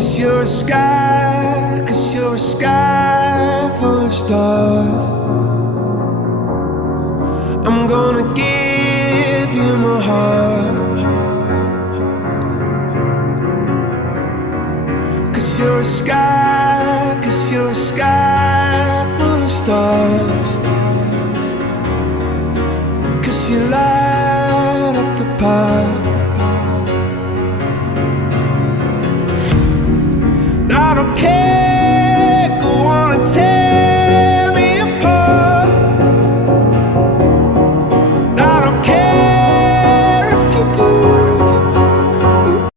Cause you're a sky full of stars. I'm gonna give you my heart. Cause you're a sky